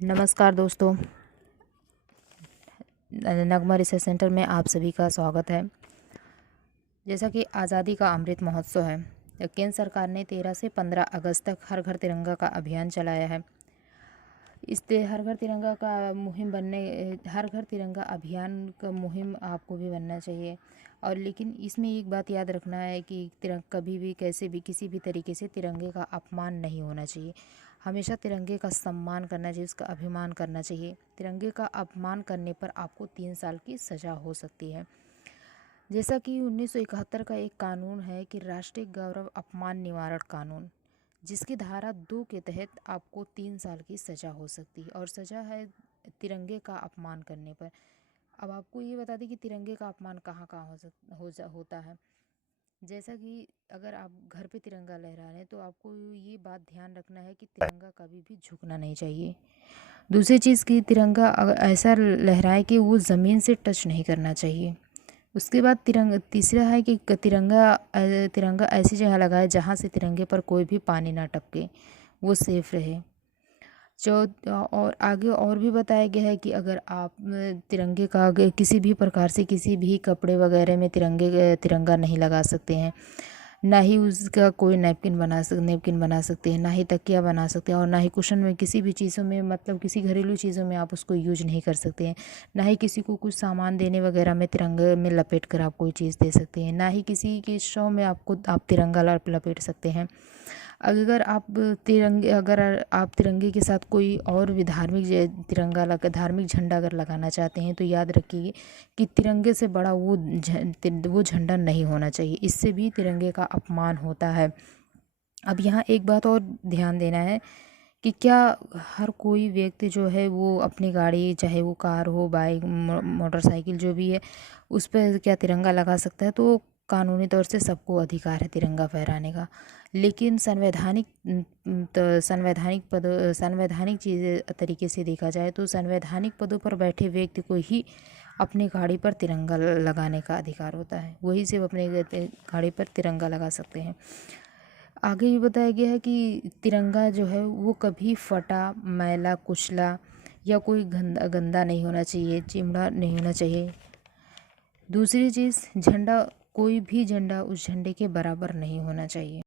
नमस्कार दोस्तों, नगमा research centre में आप सभी का स्वागत है। जैसा कि आज़ादी का अमृत महोत्सव है, केंद्र सरकार ने 13 से 15 अगस्त तक हर घर तिरंगा का अभियान चलाया है। हर घर तिरंगा का हर घर तिरंगा अभियान का मुहिम आपको भी बनना चाहिए। और लेकिन इसमें एक बात याद रखना है कि कभी भी कैसे भी किसी भी तरीके से तिरंगे का अपमान नहीं होना चाहिए। हमेशा तिरंगे का सम्मान करना चाहिए, उसका अभिमान करना चाहिए। तिरंगे का अपमान करने पर आपको 3 साल की सज़ा हो सकती है। जैसा कि 1971 का एक कानून है कि राष्ट्रीय गौरव अपमान निवारण कानून, जिसकी धारा 2 के तहत आपको 3 साल की सज़ा हो सकती है और सज़ा है तिरंगे का अपमान करने पर। अब आपको ये बता दें कि तिरंगे का अपमान कहाँ कहाँ होता है। जैसा कि अगर आप घर पे तिरंगा लहरा रहे हैं तो आपको ये बात ध्यान रखना है कि तिरंगा कभी भी झुकना नहीं चाहिए। दूसरी चीज़ कि तिरंगा ऐसा लहराए कि वो ज़मीन से टच नहीं करना चाहिए। उसके बाद तीसरा है कि तिरंगा ऐसी जगह लगाए जहाँ से तिरंगे पर कोई भी पानी ना टपके, वो सेफ रहे। और आगे और भी बताया गया है कि अगर आप तिरंगे का किसी भी प्रकार से किसी भी कपड़े वगैरह में तिरंगा नहीं लगा सकते हैं, ना ही उसका कोई नेपकिन बना सकते हैं, ना ही तकिया बना सकते हैं, और ना ही कुशन में किसी भी चीज़ों में, मतलब किसी घरेलू चीज़ों में आप उसको यूज नहीं कर सकते हैं। ना ही किसी को कुछ सामान देने वगैरह में तिरंगे में लपेट कर आप कोई चीज़ दे सकते हैं। ना ही किसी के शो में आप तिरंगा लपेट सकते हैं। अगर आप तिरंगे के साथ कोई और भी धार्मिक झंडा अगर लगाना चाहते हैं तो याद रखिए कि तिरंगे से बड़ा वो झंडा नहीं होना चाहिए। इससे भी तिरंगे का अपमान होता है। अब यहाँ एक बात और ध्यान देना है कि क्या हर कोई व्यक्ति जो है वो अपनी गाड़ी, चाहे वो कार हो, बाइक, मोटरसाइकिल जो भी है, उस पर क्या तिरंगा लगा सकता है? तो कानूनी तौर से सबको अधिकार है तिरंगा फहराने का। लेकिन संवैधानिक चीज़ तरीके से देखा जाए तो संवैधानिक पदों पर बैठे व्यक्ति को ही अपनी गाड़ी पर तिरंगा लगाने का अधिकार होता है। वही सिर्फ अपनी गाड़ी पर तिरंगा लगा सकते हैं। आगे ये बताया गया है कि तिरंगा जो है वो कभी फटा, मैला, कुचला या कोई गंदा नहीं होना चाहिए, चिमड़ा नहीं होना चाहिए। दूसरी चीज़, कोई भी झंडा उस झंडे के बराबर नहीं होना चाहिए।